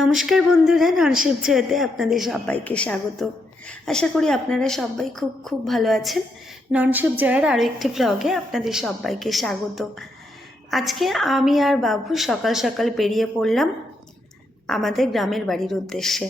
নমস্কার বন্ধুরা, ননশিপ জয়তে আপনাদের সবাইকে স্বাগত। আশা করি আপনারা সবাই খুব খুব ভালো আছেন। ননশিপ জয়ের আরও একটি ব্লগে আপনাদের সবাইকে স্বাগত। আজকে আমি আর বাবু সকাল সকাল বেরিয়ে পড়লাম আমাদের গ্রামের বাড়ির উদ্দেশ্যে,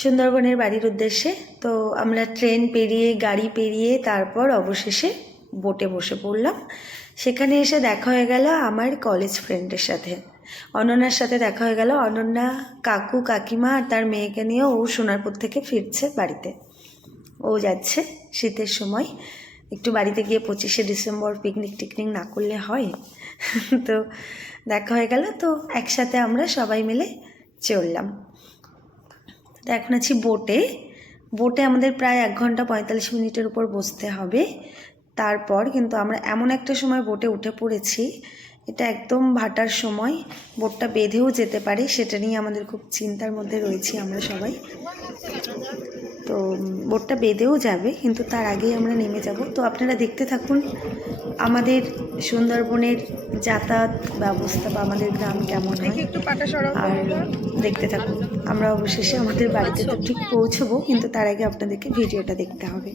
সুন্দরবনের বাড়ির উদ্দেশ্যে। তো আমরা ট্রেন পেরিয়ে, গাড়ি পেরিয়ে তারপর অবশেষে বোটে বসে পড়লাম। সেখানে এসে দেখা হয়ে গেল আমার কলেজ ফ্রেন্ডের সাথে, অনন্যার সাথে দেখা হয়ে গেল। অনন্যা কাকু কাকিমা আর তার মেয়েকে নিয়ে ও সোনারপুর থেকে ফিরছে বাড়িতে। ও যাচ্ছে শীতের সময় একটু বাড়িতে গিয়ে 25শে ডিসেম্বর পিকনিক টিকনিক না করলে হয়। তো দেখা হয়ে গেল, তো একসাথে আমরা সবাই মিলে চললাম। তো এখন আছি বোটে। বোটে আমাদের প্রায় 1 ঘন্টা 45 মিনিটের উপর বসতে হবে। তারপর কিন্তু আমরা এমন একটা সময় বোটে উঠে পড়েছি, এটা একদম ভাটার সময়, বোটটা বেঁধেও যেতে পারে, সেটা নিয়ে আমাদের খুব চিন্তার মধ্যে রয়েছি আমরা সবাই। তো বোটটা বেঁধেও যাবে, কিন্তু তার আগেই আমরা নেমে যাব। তো আপনারা দেখতে থাকুন আমাদের সুন্দরবনের যাতায়াত ব্যবস্থা বা আমাদের গ্রাম কেমন হয়, আর দেখতে থাকুন। আমরা অবশেষে আমাদের বাড়িতে তো ঠিক পৌঁছবো, কিন্তু তার আগে আপনাদেরকে ভিডিওটা দেখতে হবে।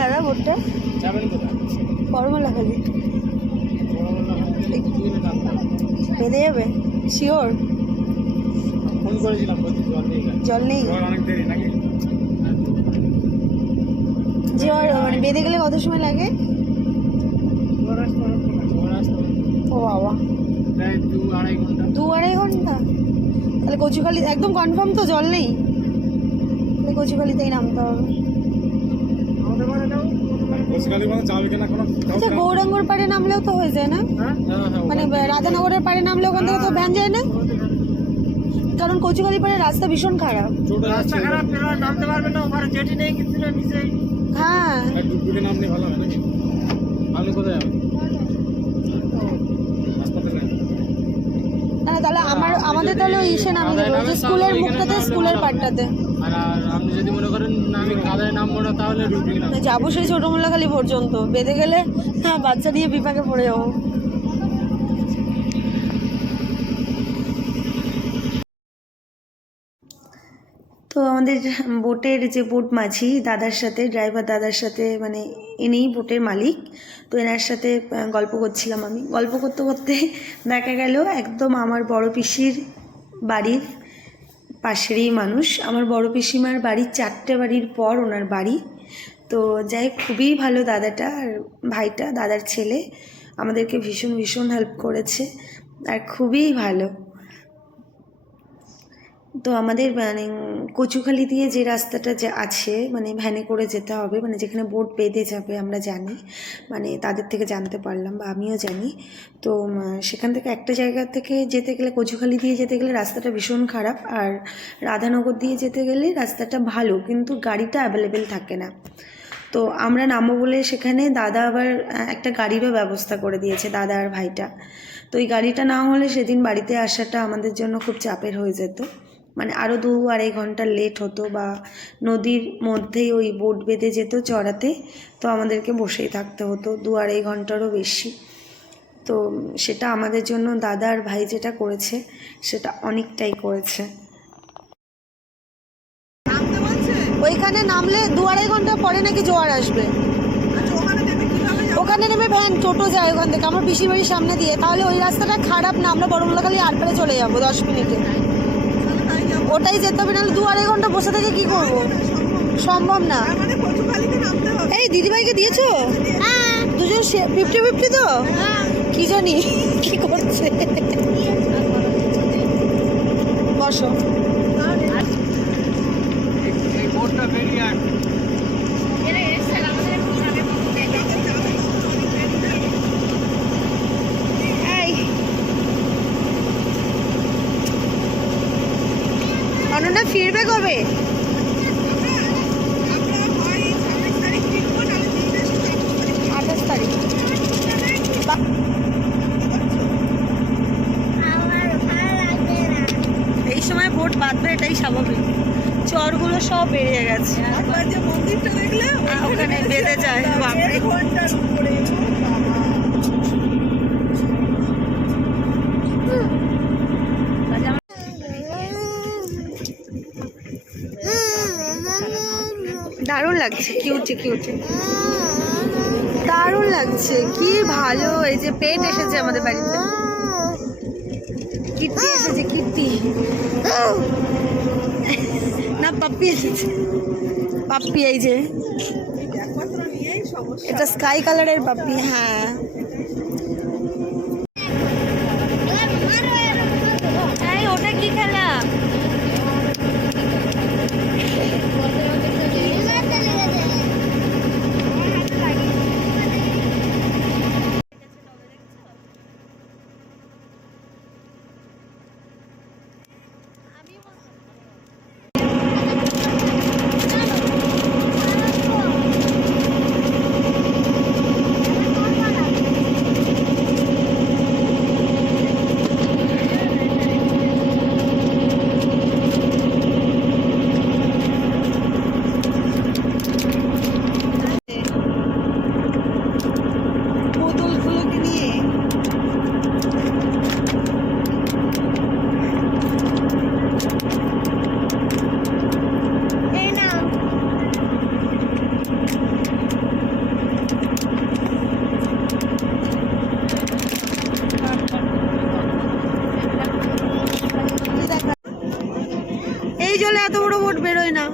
দাদা বোটটা করমলাখালি বেঁধে যাবে, শিওর? জল নেই? মানে বেঁধে গেলে কত সময় লাগে? ও বাবা, 2-2.5 ঘন্টা। তাহলে কচুখালি একদম কনফার্ম তো জল নেই? তাহলে কচুখালিতেই নামতে হবে। আচ্ছা, গৌরাঙ্গর পাড়ে নামলেও তো হয়ে যায় না? মানে রাধানগরের পাড়ে নামলে ওখান থেকে তো ভ্যান যায় না? কারণ কচুখালি পাড়ে রাস্তা ভীষণ খারাপ। হ্যাঁ, তাহলে আমাদের তাহলে ইসে নামিয়ে দেবো, যে স্কুলের মুখটাতে, স্কুলের পাড়টাতে। আপনি যদি মনে করেন আমি কাদায় নামবো না, তাহলে যাবো সেই ছোটমোল্লাখালি পর্যন্ত। বেঁধে গেলে বাচ্চা নিয়ে বিপাকে পড়ে যাবো। তো আমাদের বোটের যে বোট মাঝি দাদার সাথে, ড্রাইভার দাদার সাথে, মানে ইনিই বোটের মালিক, তো এনার সাথে গল্প করছিলাম আমি। গল্প করতে করতে দেখা গেল একদম আমার বড় পিসির বাড়ির পাশেরই মানুষ। আমার বড় পিসিমার বাড়ির 4টে বাড়ির পর ওনার বাড়ি। তো যাই, খুবই ভালো দাদাটা আর ভাইটা, দাদার ছেলে, আমাদেরকে ভীষণ ভীষণ হেল্প করেছে আর খুবই ভালো। তো আমাদের মানে কচুখালি দিয়ে যে রাস্তাটা যে আছে, মানে ভ্যানে করে যেতে হবে, মানে যেখানে বোট বেঁধে যাবে আমরা জানি, মানে তাদের থেকে জানতে পারলাম বা আমিও জানি। তো সেখান থেকে একটা জায়গা থেকে যেতে গেলে, কচুখালি দিয়ে যেতে গেলে রাস্তাটা ভীষণ খারাপ, আর রাধানগর দিয়ে যেতে গেলে রাস্তাটা ভালো, কিন্তু গাড়িটা অ্যাভেলেবেল থাকে না। তো আমরা নামবো বলে সেখানে দাদা আবার একটা গাড়িরও ব্যবস্থা করে দিয়েছে, দাদা আর ভাইটা। তো এই গাড়িটা না হলে সেদিন বাড়িতে আসাটা আমাদের জন্য খুব চাপের হয়ে যেত, মানে আরও 2-2.5 ঘন্টা লেট হতো, বা নদীর মধ্যেই ওই বোট বেঁধে যেত চড়াতে, তো আমাদেরকে বসেই থাকতে হতো 2-2.5 ঘন্টারও বেশি। তো সেটা আমাদের জন্য দাদা আর ভাই যেটা করেছে সেটা অনেকটাই করেছে। ওইখানে নামলে 2-2.5 ঘন্টা পরে নাকি জোয়ার আসবে। ওখানে নেমে ভ্যান টোটো যায় ওখান থেকে আমার পিসির বাড়ির সামনে দিয়ে, তাহলে ওই রাস্তাটা খারাপ না, আমরা বড়মূলাখালি আটপাড়ে চলে যাবো 10 মিনিটে। ওটাই যেতে হবে, নাহলে 2-2.5 ঘন্টা বসে থেকে কি করব, সম্ভব না। এই দিদিভাইকে দিয়েছো? দুজন 50-50 তো কি জানি কি করছে। বসো। অনন্যা ফিরবে কবে? 28 তারিখ। এই সময় ভোট বাঁধবে, এটাই স্বাভাবিক। চরগুলো সব বেরিয়ে গেছে, মন্দিরটা দেখলে ওখানে বেঁধে যায়। দারুণ লাগছে, কিউটি কিউটি, দারুণ লাগছে, কি ভালো। এই যে পেট এসেছে আমাদের বাড়িতে, কিট্টি এসেছে, কিট্টি না পাপ্পি এসেছে, পাপ্পি। এই যে এটা স্কাই কালারের পাপ্পি। হ্যাঁ ওটা কি খেলা? এই জলে এত বড় বোট বেরোয় না।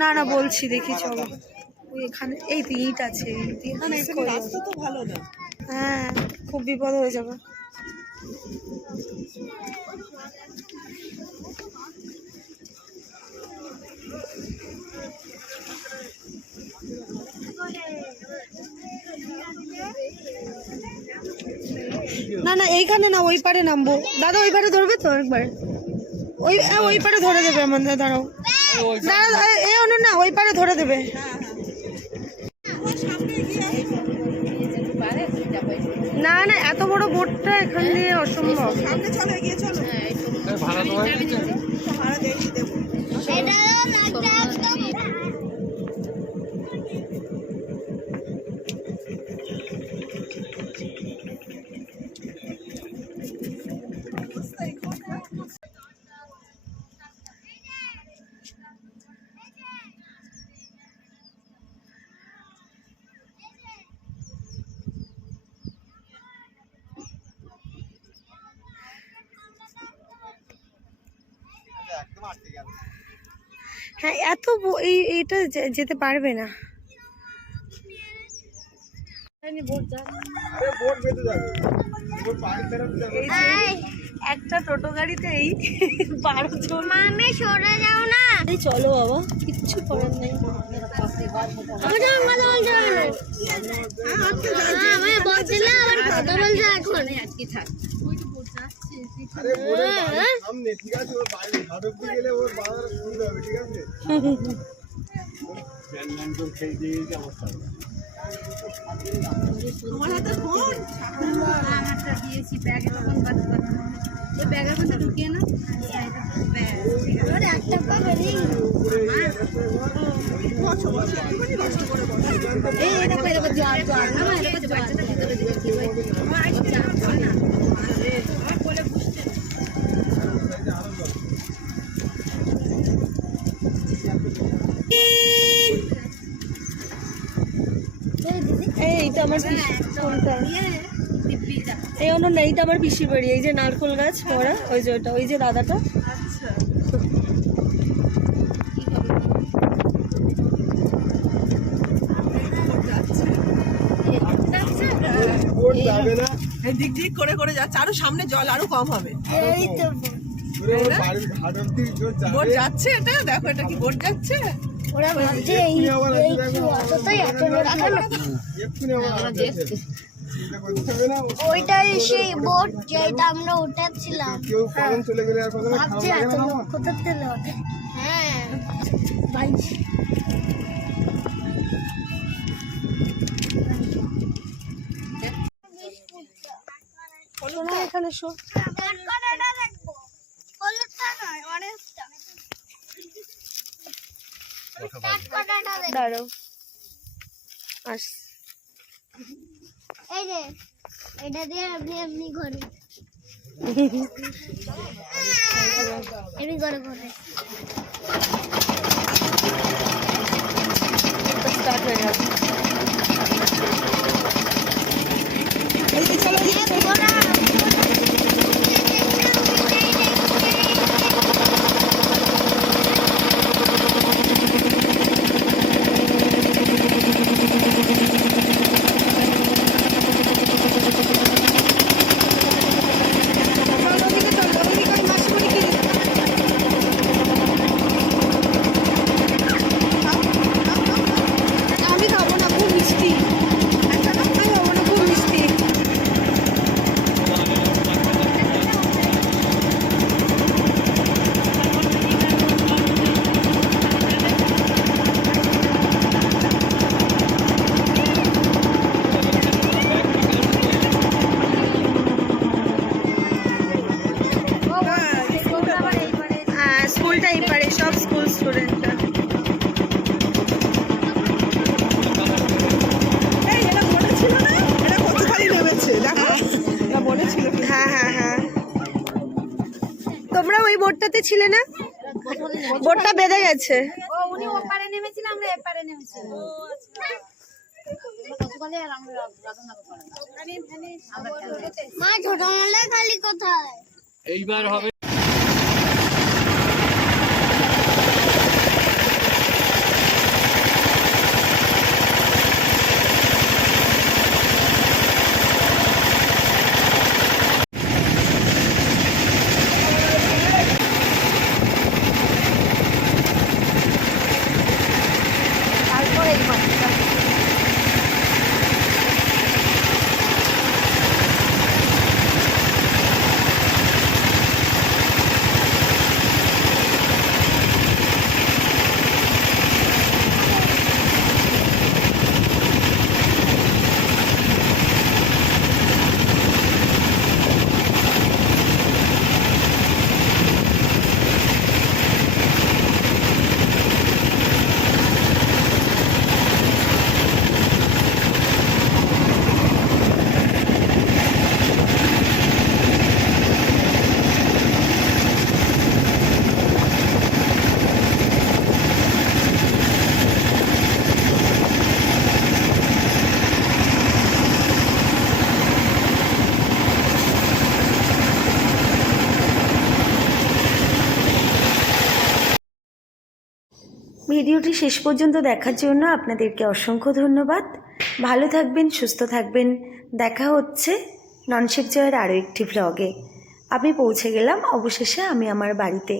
না না বলছি, দেখি চলো ওই এখানে এই ইট আছে, রাস্তা তো ভালো না। হ্যাঁ খুব বিপদ হয়ে যাবে। না না এইখানে না, ওই পারে নামবো। দাদা ওই পারে ধরবে তো একবার? ওই পারে ধরে দেবে আমাদের। দাঁড়াও দাঁড়া, এ না ওই পারে ধরে দেবে। না না এত বড় বোটটা এখান দিয়ে অসম্ভব। হ্যাঁ এত এইটা যেতে পারবে না। একটা টোটো গাড়িতেই 12 জন। মামে সরে যাও না। এই চলো বাবা, কিচ্ছু করার নেই। ঢুকিয়ে না তো আমার কোনটা এই অন্য এইটা আমার পিসির বাড়ি, এই যে নারকোল গাছ পড়া, ওই যে ওটা, ওই যে দাদাটা। দিক দিক করে করে যাচ্ছে, আরো সামনে জল আরো কম হবে। বোট যাচ্ছে, এটা দেখো, এটা কি বোট যাচ্ছে? ওরা ভাবছে এই অতটাই এত রাখা না। ওইটাই সেই বোট যেটা আমরা উঠেছিলাম। ভাবছে এত লোক কোথা থেকে ওঠে। হ্যাঁ এখানে শো দাঁড়াও আস। এই যে এটা দিয়ে আপনি এমনি ঘরে এমনি ঘরে ঘরে স্টার্ট হয়ে গেছে। আমি খাবো না, খুব মিষ্টি। আমি খাবো না, খুব মিষ্টি। স্কুলটা এই পারে, সব স্কুল স্টুডেন্টরা। এই এটা বোটে ছিল না, এটা কতখানি নেমেছে দেখো, এটা বোটে ছিল। হ্যাঁ হ্যাঁ হ্যাঁ, তোমরা ওই বোটটাতে ছিলে না? বোটটা বেঁধে গেছে। উনি ওপারে নেমেছিল, আমরা এপারে নেমেছিলাম। মা ছোট মালে খালি কোথায় এইবার হবে। ভিডিওটি শেষ পর্যন্ত দেখার জন্য আপনাদেরকে অসংখ্য ধন্যবাদ। ভালো থাকবেন, সুস্থ থাকবেন। দেখা হচ্ছে ননশিপজয়ের আরও একটি ভ্লগে। আমি পৌঁছে গেলাম অবশেষে আমি আমার বাড়িতে।